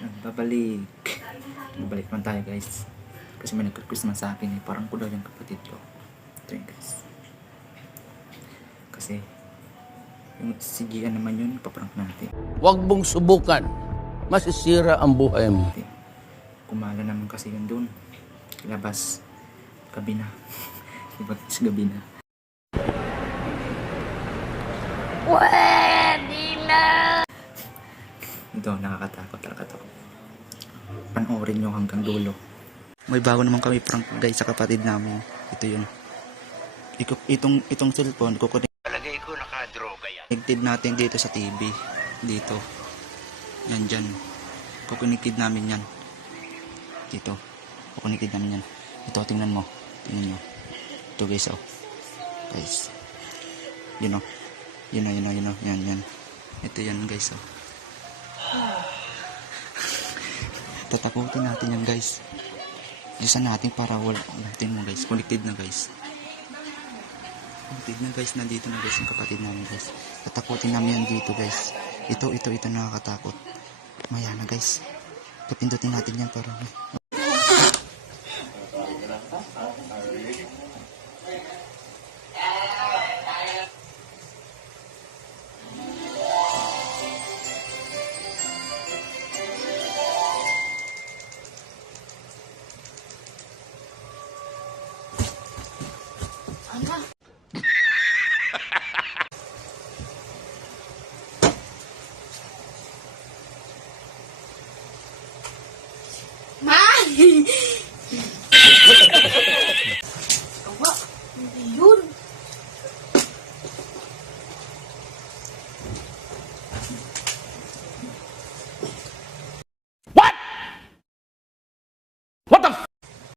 Babalik. Babalik man tayo guys. Kasi may nag-request man sa akin eh. Parang ko daw yung kapatid ko. Ito yun guys. Kasi yung si Gian naman yun, paprank natin. Huwag mong subukan. Masisira ang buhay mo. Kumala naman kasi yun doon. Labas. Gabi na. Labas gabi na. Pwede na! Ito, nakakatakot talaga to. Panoorin nyo hanggang dulo. May bago naman kami prank guys sa kapatid namin. Ito yun. Itong cellphone, Palagay ko nakadroga yan. connected natin dito sa TV. Dito. Yan dyan. Kukunikid namin yan. Dito. Kukunikid namin yan. Ito, tingnan mo. Tingnan nyo. Ito guys, oh. Guys. Yun, oh. Yun, oh, yun, oh, yun, oh. Yan, yan. Ito yan guys, oh. Tatakutin natin yan guys. Diyan natin para wala. Tingnan mo guys. Connected na guys. Connected na guys. Nandito na guys yung kapatid namin guys. Tatakutin namin yan dito guys. Ito nakakatakot. Maya na guys. Papindutin natin yan para Ma!